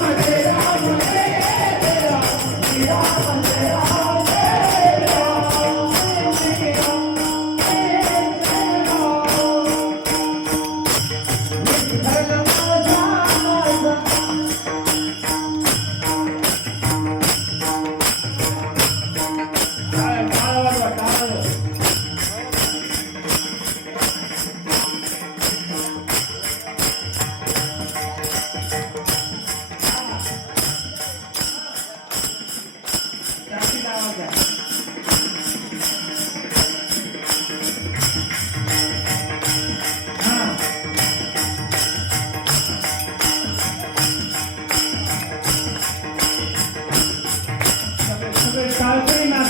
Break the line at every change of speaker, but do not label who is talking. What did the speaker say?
Thank. కాకపోయినా